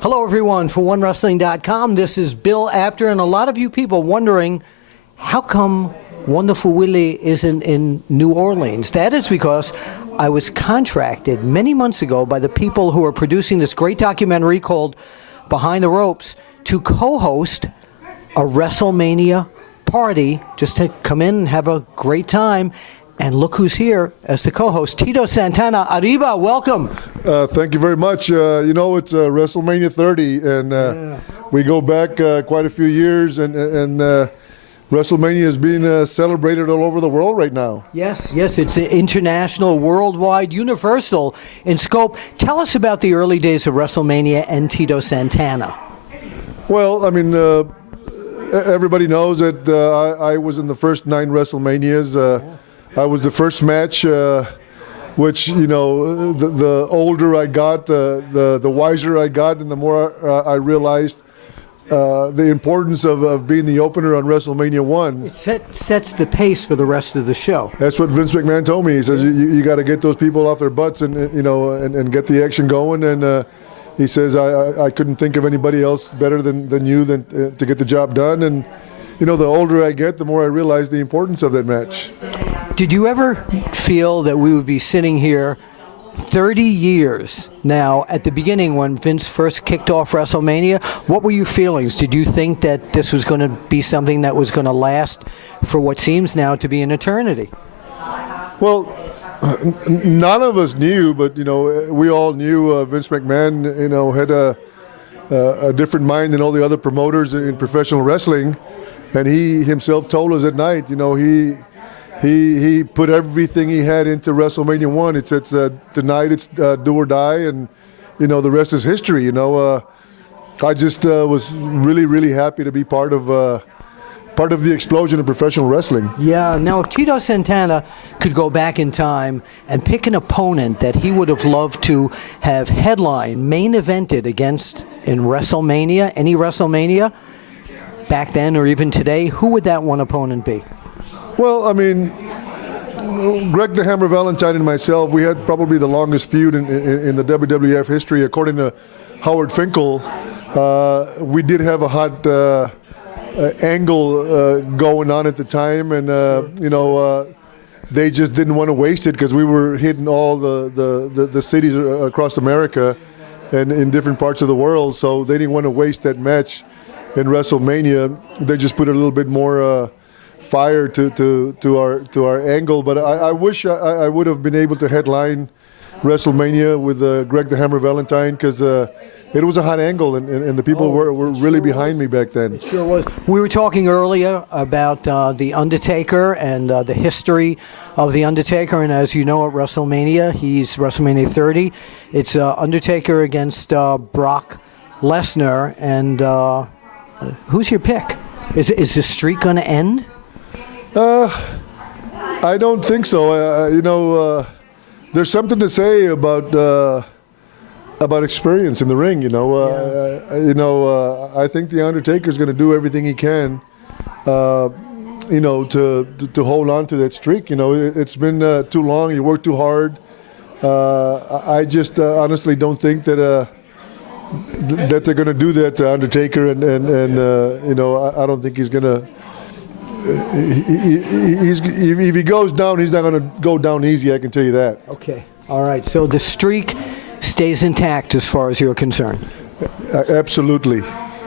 Hello, everyone, for OneWrestling.com. This is Bill Apter, and a lot of you people wondering, how come Wonderful Willie isn't in New Orleans? That is because I was contracted many months ago by the people who are producing this great documentary called Behind the Ropes to co-host a WrestleMania party, just to come in and have a great time. And look who's here as the co-host, Tito Santana. Arriba, welcome. Thank you very much. You know, it's WrestleMania 30, and we go back quite a few years, and WrestleMania is being celebrated all over the world right now. Yes, it's international, worldwide, universal in scope. Tell us about the early days of WrestleMania and Tito Santana. Well, I mean, everybody knows that I was in the first 9 WrestleManias. I was the first match, which, you know, the older I got, the wiser I got, and the more I realized the importance of being the opener on WrestleMania 1. It sets the pace for the rest of the show. That's what Vince McMahon told me. He says, you got to get those people off their butts and, you know, and get the action going. And he says, I couldn't think of anybody else better than you to get the job done. And, you know, the older I get, the more I realize the importance of that match. Did you ever feel that we would be sitting here 30 years now at the beginning when Vince first kicked off WrestleMania? What were your feelings? Did you think that this was going to be something that was going to last for what seems now to be an eternity? Well, none of us knew, but, you know, we all knew Vince McMahon, you know, had a different mind than all the other promoters in professional wrestling. And he himself told us at night, you know, he put everything he had into WrestleMania 1. It's tonight it's do or die, and, you know, the rest is history. You know, I just was really happy to be part of the explosion of professional wrestling. Yeah. Now, if Tito Santana could go back in time and pick an opponent that he would have loved to have headline, main evented against in WrestleMania, any WrestleMania, back then or even today, who would that one opponent be? Well, I mean, Greg the Hammer Valentine and myself, we had probably the longest feud in the WWF history. According to Howard Finkel, we did have a hot angle going on at the time, and you know, they just didn't want to waste it because we were hitting all the cities across America and in different parts of the world, so they didn't want to waste that match in WrestleMania. They just put a little bit more fire to our angle, but I wish I would have been able to headline WrestleMania with Greg the Hammer Valentine, because it was a hot angle, and the people were really behind me back then. It sure was. We were talking earlier about The Undertaker and the history of The Undertaker, and as you know, at WrestleMania, he's WrestleMania 30. It's Undertaker against Brock Lesnar, and who's your pick? Is the streak going to end? I don't think so. You know, there's something to say about experience in the ring. You know, you know, I think the Undertaker is going to do everything he can, you know, to hold on to that streak. You know, it's been too long. He worked too hard. I just honestly don't think that they're going to do that to Undertaker, and you know, I don't think he's going to. If he goes down, he's not going to go down easy, I can tell you that. Okay. All right. So the streak stays intact as far as you're concerned? Absolutely.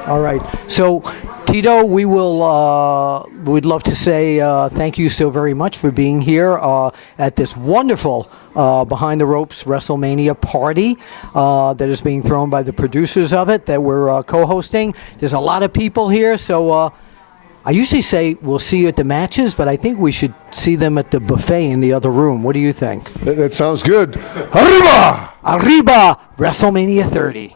All right. So, Tito, we'd love to say thank you so very much for being here at this wonderful Behind the Ropes WrestleMania party that is being thrown by the producers of it that we're co-hosting. There's a lot of people here, so I usually say we'll see you at the matches, but I think we should see them at the buffet in the other room. What do you think? That sounds good. Arriba! Arriba! WrestleMania 30.